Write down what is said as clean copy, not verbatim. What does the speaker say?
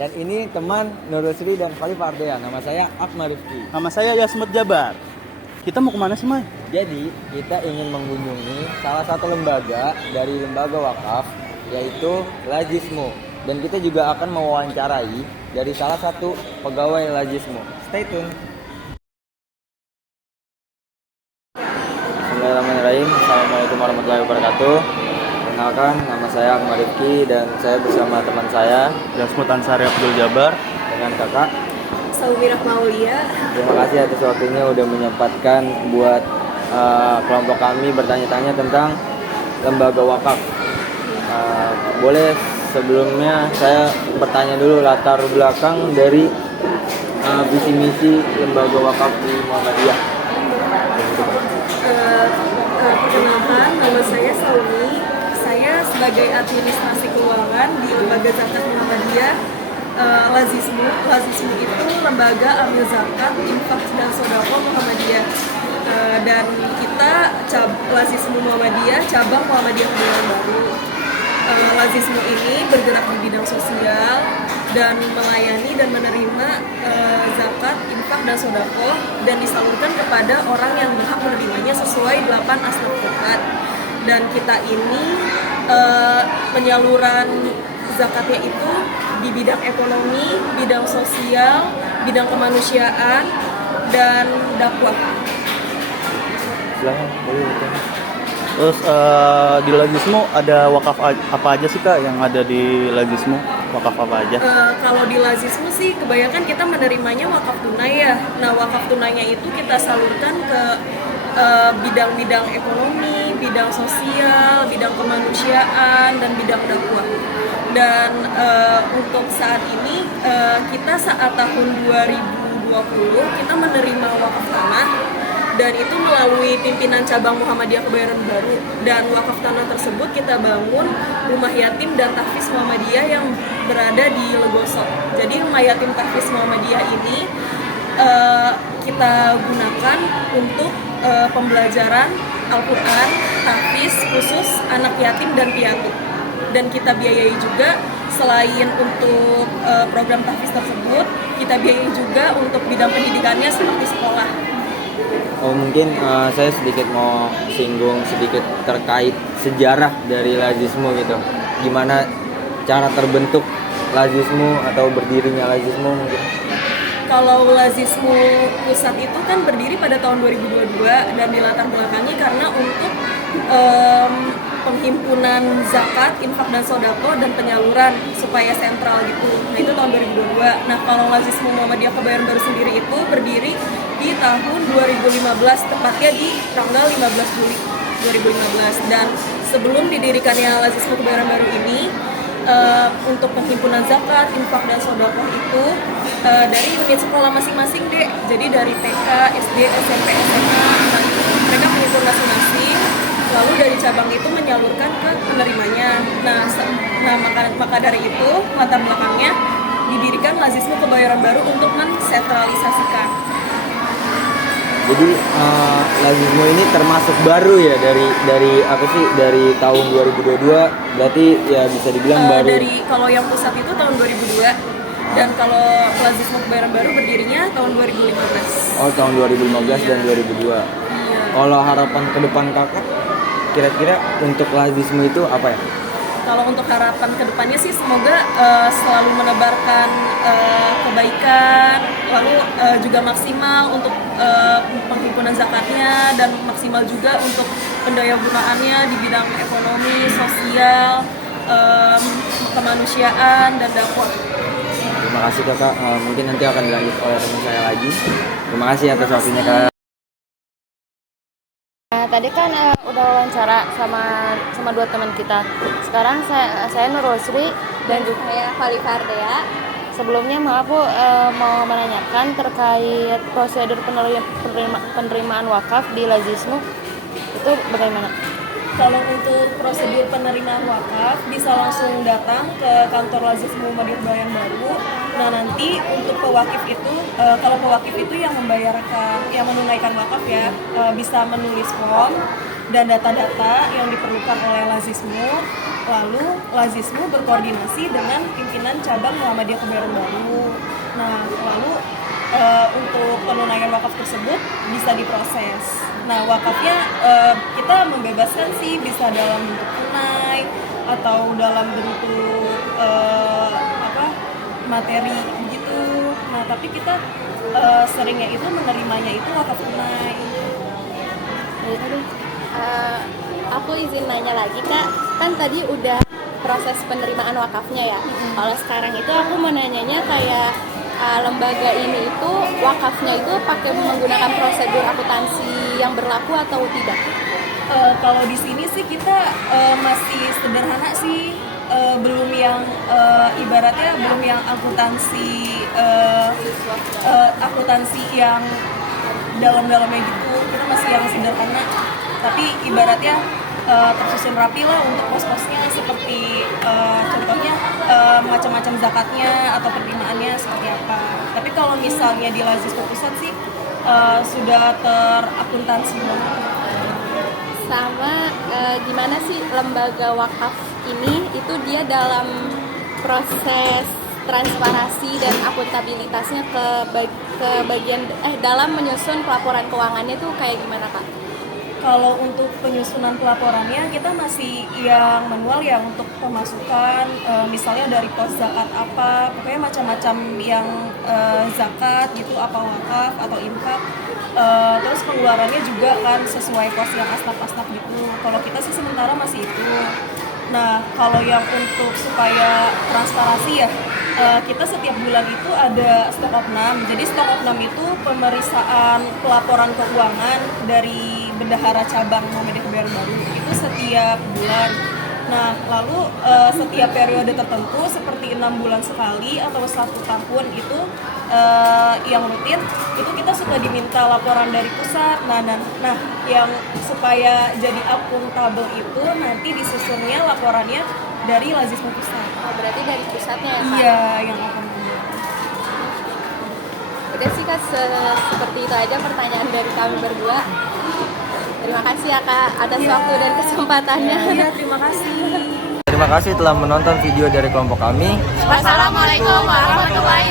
Dan ini teman Nurul Sri dan Khalifah Ardea. Nama saya Akmal Rifki. Nama saya Yasmut Jabar. Kita mau kemana sih, Mai? Jadi kita ingin mengunjungi salah satu lembaga dari lembaga wakaf, yaitu Lajismu. Dan kita juga akan mewawancarai dari salah satu pegawai Lajismu. Stay tune. Bismillahirrahmanirrahim. Assalamualaikum warahmatullahi wabarakatuh. Kenalkan, nama saya Akmal Rifki dan saya bersama teman saya Yasmut Ansari Abdul Jabar dengan kakak. Saumirah Maulia. Terima kasih atas waktunya udah menyempatkan buat kelompok kami bertanya-tanya tentang lembaga wakaf. Boleh sebelumnya saya bertanya dulu latar belakang dari visi misi lembaga wakaf di Muhammadiyah. Perkenalkan, nama saya Saumi. Saya sebagai administrasi keuangan di lembaga zakat Muhammadiyah. Lazismu itu lembaga amil zakat, infak dan sodako Muhammadiyah. Dan kita Lazismu Muhammadiyah, cabang Muhammadiyah Kebayoran Baru. Lazismu ini bergerak di bidang sosial dan melayani dan menerima zakat, infak dan sodako dan disalurkan kepada orang yang berhak menerimanya sesuai 8 asnaf zakat. Dan kita ini penyaluran zakatnya itu di bidang ekonomi, bidang sosial, bidang kemanusiaan, dan dakwah. Silakan, boleh bertanya. Terus di Lajismu ada wakaf apa aja sih, Kak, yang ada di Lajismu? Wakaf apa aja? Kalau di Lazismu sih kebanyakan kita menerimanya wakaf tunai ya. Nah, wakaf tunainya itu kita salurkan ke bidang-bidang ekonomi, bidang sosial, bidang kemanusiaan, dan bidang dakwah. Dan untuk saat ini kita saat tahun 2020 kita menerima wakaf tanah, dan itu melalui pimpinan cabang Muhammadiyah Kebayoran Baru. Dan wakaf tanah tersebut kita bangun rumah yatim dan tahfiz Muhammadiyah yang berada di Legoso. Jadi rumah yatim tahfiz Muhammadiyah ini kita gunakan untuk pembelajaran Al-Quran, tahfiz khusus anak yatim dan piatu. Dan kita biayai juga selain untuk program tahfiz tersebut, kita biayai juga untuk bidang pendidikannya seperti sekolah. Oh, mungkin saya sedikit mau singgung sedikit terkait sejarah dari Lajismu gitu. Gimana cara terbentuk Lajismu atau berdirinya Lajismu mungkin? Kalau Lazismu pusat itu kan berdiri pada tahun 2022 dan dilatar belakangi karena untuk penghimpunan zakat, infak dan sodako dan penyaluran supaya sentral gitu. Nah, itu tahun 2022. Nah, kalau Lazismu Muhammadiyah Kebayoran Baru sendiri itu berdiri di tahun 2015, tepatnya di tanggal 15 Juli 2015. Dan sebelum didirikannya Lazismu Kebayoran Baru ini, untuk penghimpunan zakat, infak dan sodako itu dari unit sekolah masing-masing deh. Jadi dari TK, SD, SMP, SMA, nah, mereka menghimpun masing-masing. Lalu dari cabang itu menyalurkan ke penerimanya. Nah, maka dari itu latar belakangnya didirikan Lazismu Kebayoran Baru untuk mensentralisasikan. Jadi Lajismu ini termasuk baru ya dari apa sih, dari tahun 2022, berarti ya bisa dibilang baru. Dari kalau yang pusat itu tahun 2002 dan kalau Lazismu Kebayoran Baru berdirinya tahun 2015. Oh, tahun 2015 dan 2002. Iya. Kalau harapan ke depan kakak kira-kira untuk Lajismu itu apa ya? Kalau untuk harapan kedepannya sih semoga selalu menebarkan kebaikan, lalu juga maksimal untuk penghimpunan zakatnya dan maksimal juga untuk pendayagunaannya di bidang ekonomi, sosial, kemanusiaan dan dakwah. Terima kasih kakak. Mungkin nanti akan dilanjut oleh teman saya lagi. Terima kasih atas waktunya kak. Tadi kan udah wawancara sama dua teman kita. Sekarang saya Nurul Sri dan juga Saya Khalifah Ardea. sebelumnya maaf Bu, mau menanyakan terkait prosedur penerimaan wakaf di Lajismu itu bagaimana? Kalau untuk prosedur penerimaan wakaf bisa langsung datang ke kantor Lazismu Muhammadiyah Kebayoran Baru. Nah, nanti untuk pewakif itu kalau pewakif itu yang menunaikan wakaf ya, bisa menulis form dan data-data yang diperlukan oleh Lazismu. lalu Lazismu berkoordinasi dengan pimpinan cabang Muhammadiyah Kebayoran Baru. Nah, lalu untuk penunaian wakaf tersebut bisa diproses. Nah, wakafnya kita membebaskan sih, bisa dalam bentuk tunai atau dalam bentuk materi begitu. Nah, tapi kita seringnya itu menerimanya itu wakaf tunai. Aku izin nanya lagi Kak, kan tadi udah proses penerimaan wakafnya ya. Kalau sekarang itu aku mau nanyanya kayak lembaga ini itu wakafnya itu pakai menggunakan prosedur akuntansi yang berlaku atau tidak? Kalau di sini sih kita masih sederhana sih, belum yang ibaratnya belum yang akuntansi yang dalam-dalamnya gitu. Kita masih yang sederhana, tapi ibaratnya tersusun rapi lah untuk pos-posnya, seperti contohnya macam-macam zakatnya atau penerimaannya seperti apa. Tapi kalau misalnya di Lazismu Pusat sih sudah terakuntansi banget. Sama gimana sih lembaga wakaf ini itu dia dalam proses transparansi dan akuntabilitasnya ke bagian dalam menyusun pelaporan keuangannya tuh kayak gimana Kak? Kalau untuk penyusunan pelaporannya kita masih yang manual ya, untuk pemasukan misalnya dari pos zakat apa, pokoknya macam-macam yang zakat gitu, apa wakaf atau infak. Terus pengeluarannya juga kan sesuai pos yang asnaf-asnaf gitu. Kalau kita sih sementara masih itu. Nah, kalau yang untuk supaya transparansi ya, kita setiap bulan itu ada stok opnam. Jadi stok opnam itu pemeriksaan pelaporan keuangan dari bendahara cabang Muhammadiyah Kebayoran Baru itu setiap bulan. Nah, lalu setiap periode tertentu seperti 6 bulan sekali atau 1 tahun itu yang rutin itu kita suka diminta laporan dari pusat. Nah, yang supaya jadi akuntabel itu nanti disusunnya laporannya dari Lazismu Pusat. Oh, berarti dari pusatnya ya Kak? Iya, yang akuntabel. Udah sih Kak, seperti itu aja pertanyaan dari kami berdua. Terima kasih ya Kak atas waktu dan kesempatannya. Iya, terima kasih. Terima kasih telah menonton video dari kelompok kami. Wassalamualaikum warahmatullahi